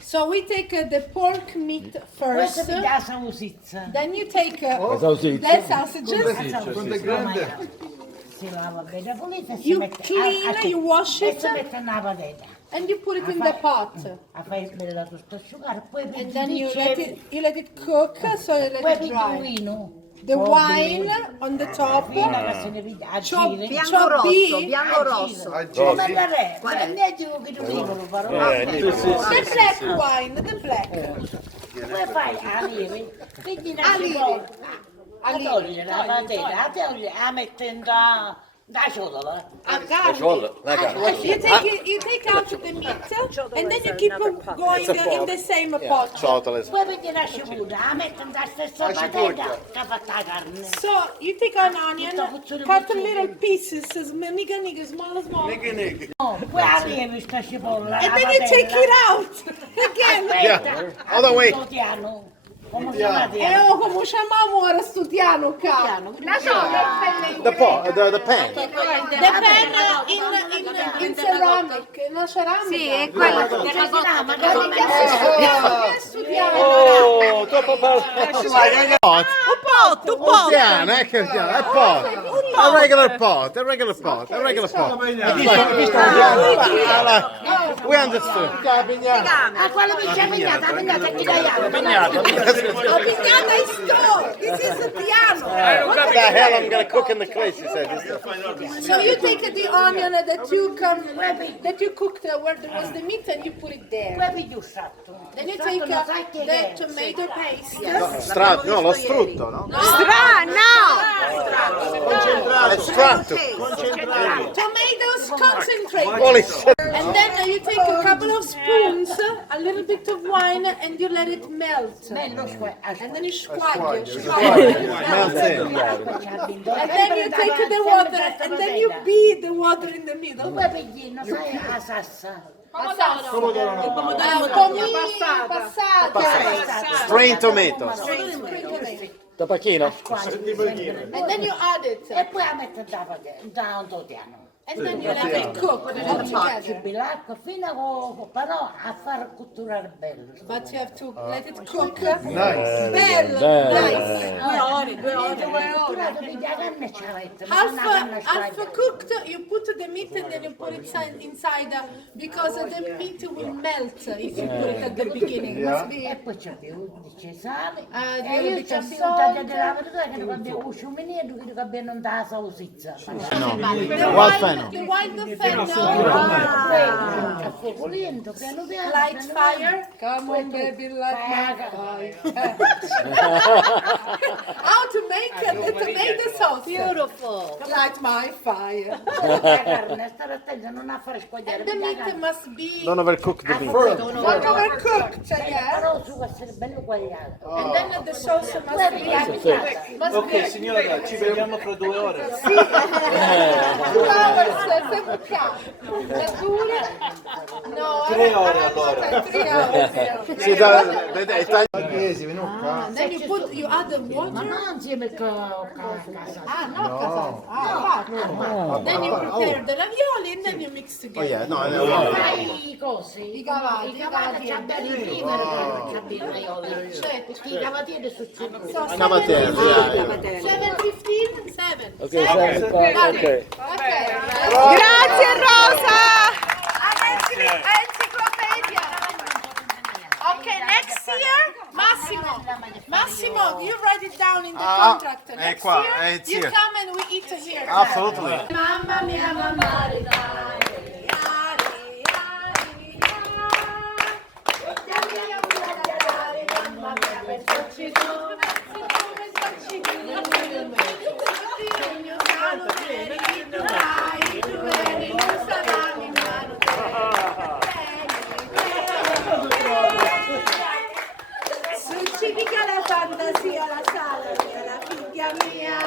So we take the pork meat first. Then you take the sausages. You clean, you wash it, and you put it in the pot. And then you let it cook, so you let it dry. The wine on the top. Bianco rosso. The black wine, the black. You take out the meat and then you keep going in the same pot. So you take an onion, cut little pieces, small. And then you take it out again. Yeah. Other way. Come chiamiamo ora sto piano qua? The pot, the pan. The pan in ceramic, in ceramica. Sì, è quella della Oh, troppo pot. Un po'. Piano, che piano, è pot. A regular pot. We understood. La pignata is straw. This is a piano. What the hell? I'm gonna cook in the clay, she said. So you take the onion that you cooked where there was the meat and you put it there. Then you take the tomato paste. Strato, no, lo strutto, no? Estratto. Tomatoes concentrate. Holy shit. And then you take a couple of spoons, a little bit of wine, and you let it melt. And then you squaglio. Melt in. And then you take the water, and then you beat the water in the middle. Passata. Strained tomatoes. Tapachino. And then you add it. And then you let it cook all together. But you have to let it cook. Nice. Nice. 2 ore. Half cooked, you put the meat and then you put it inside because the meat will melt if you put it at the beginning. Must be. The wild fennel. Light fire. Come on, baby, light my fire. How to make the tomato sauce? Beautiful. Light my fire. And the meat must be Don't overcook the meat. not overcooked, yeah. And then the sauce must be. Ok signora, ci vediamo fra 2 ore. 2 hours, sempre qua. È dura? No, 3 ore allora. 3 hours. Sì, Then you add the water. Then you prepare the ravioli and then you mix together. Oh yeah, no, I cavalli. Cavatiere, 7:15? 7. Okay, okay. Grazie Rosa! Encyclopedia. Okay, next year, Massimo, you write it down in the contract. Next qua, year, it's you here. come and we eat here. Absolutely. Mamma mia, mamma Civica la fantasia, la sala mia, la figlia mia.